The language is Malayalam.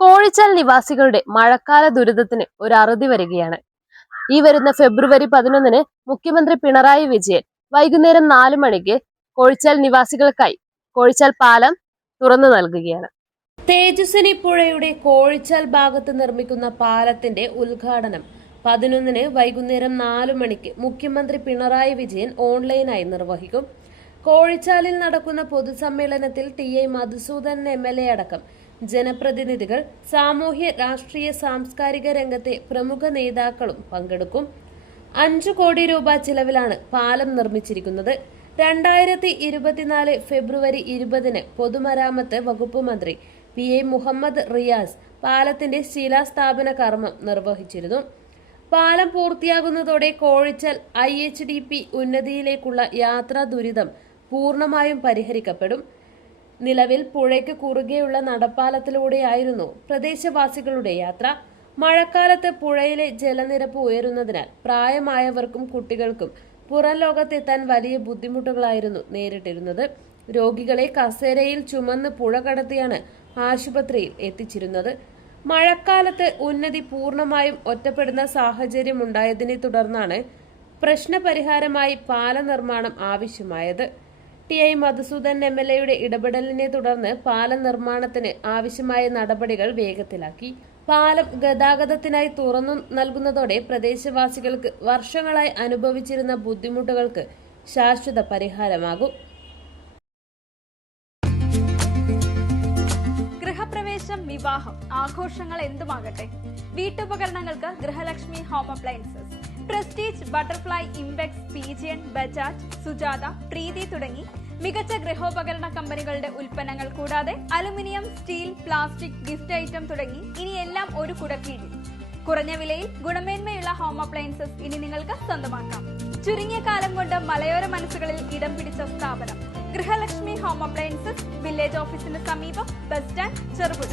കോഴിച്ചാൽ നിവാസികളുടെ മഴക്കാല ദുരിതത്തിന് ഒരു അറുതി വരികയാണ്. ഈ വരുന്ന ഫെബ്രുവരി 11-ന് മുഖ്യമന്ത്രി പിണറായി വിജയൻ വൈകുന്നേരം 4 മണിക്ക് കോഴിച്ചാൽ നിവാസികൾക്കായി കോഴിച്ചാൽ പാലം തുറന്നു നൽകുകയാണ്. തേജസ്വിനി പുഴയുടെ കോഴിച്ചാൽ ഭാഗത്ത് നിർമ്മിക്കുന്ന പാലത്തിന്റെ ഉദ്ഘാടനം 11-ന് വൈകുന്നേരം 4 മണിക്ക് മുഖ്യമന്ത്രി പിണറായി വിജയൻ ഓൺലൈനായി നിർവഹിക്കും. കോഴിച്ചാലിൽ നടക്കുന്ന പൊതുസമ്മേളനത്തിൽ ടി.ഐ. മധുസൂദനൻ MLA അടക്കം ജനപ്രതിനിധികൾ, സാമൂഹ്യ രാഷ്ട്രീയ സാംസ്കാരിക രംഗത്തെ പ്രമുഖ നേതാക്കളും പങ്കെടുക്കും. 5 കോടി രൂപ ചിലവിലാണ് പാലം നിർമ്മിച്ചിരിക്കുന്നത്. 2024 ഫെബ്രുവരി 20-ന് പൊതുമരാമത്ത് വകുപ്പ് മന്ത്രി P.A. മുഹമ്മദ് റിയാസ് പാലത്തിന്റെ ശിലാസ്ഥാപന കർമ്മം നിർവഹിച്ചിരുന്നു. പാലം പൂർത്തിയാകുന്നതോടെ കോഴിച്ചാൽ IHDP ഉന്നതിയിലേക്കുള്ള യാത്രാ ദുരിതം പൂർണ്ണമായും പരിഹരിക്കപ്പെടും. നിലവിൽ പുഴയ്ക്ക് കുറുകെയുള്ള നടപ്പാലത്തിലൂടെയായിരുന്നു പ്രദേശവാസികളുടെ യാത്ര. മഴക്കാലത്ത് പുഴയിലെ ജലനിരപ്പ് ഉയരുന്നതിനാൽ പ്രായമായവർക്കും കുട്ടികൾക്കും പുറം ലോകത്തെത്താൻ വലിയ ബുദ്ധിമുട്ടുകളായിരുന്നു നേരിട്ടിരുന്നത്. രോഗികളെ കസേരയിൽ ചുമന്ന് പുഴ കടത്തിയാണ് ആശുപത്രിയിൽ എത്തിച്ചിരുന്നത്. മഴക്കാലത്ത് ഉന്നതി പൂർണ്ണമായും ഒറ്റപ്പെടുന്ന സാഹചര്യമുണ്ടായതിനെ തുടർന്നാണ് പ്രശ്നപരിഹാരമായി പാല നിർമ്മാണം ആവശ്യമായത്. ടി.ഐ. മധുസൂദനൻ MLA ഇടപെടലിനെ തുടർന്ന് പാലം നിർമ്മാണത്തിന് ആവശ്യമായ നടപടികൾ വേഗത്തിലാക്കി. പാലം ഗതാഗതത്തിനായി തുറന്നു നൽകുന്നതോടെ പ്രദേശവാസികൾക്ക് വർഷങ്ങളായി അനുഭവിച്ചിരുന്ന ബുദ്ധിമുട്ടുകൾക്ക് ശാശ്വത പരിഹാരമാകും. ഗൃഹപ്രവേശം, വിവാഹം, ആഘോഷങ്ങൾ എന്തുമാകട്ടെ, വീട്ടുപകരണങ്ങൾക്ക് Grihalakshmi home appliances, Prestige, Butterfly, Impex, Pigeon, Bajaj, Sujata, Preethi തുടങ്ങി മികച്ച ഗൃഹോപകരണ കമ്പനികളുടെ ഉൽപ്പന്നങ്ങൾ കൂടാതെ aluminium, steel, plastic, gift item തുടങ്ങി ഇനി എല്ലാം ഒരു കുടക്കീഴിൽ. കുറഞ്ഞ വിലയിൽ ഗുണമേന്മയുള്ള ഹോം അപ്ലയൻസസ് ഇനി നിങ്ങൾക്ക് സ്വന്തമാക്കാം. ചുരുങ്ങിയ കാലം കൊണ്ട് മലയോര മനസ്സുകളിൽ ഇടം പിടിച്ച സ്ഥാപനം ഗൃഹലക്ഷ്മി ഹോം അപ്ലയൻസസ്, വില്ലേജ് ഓഫീസിന് സമീപം, ബസ് സ്റ്റാൻഡ്, ചെറുപുഴ.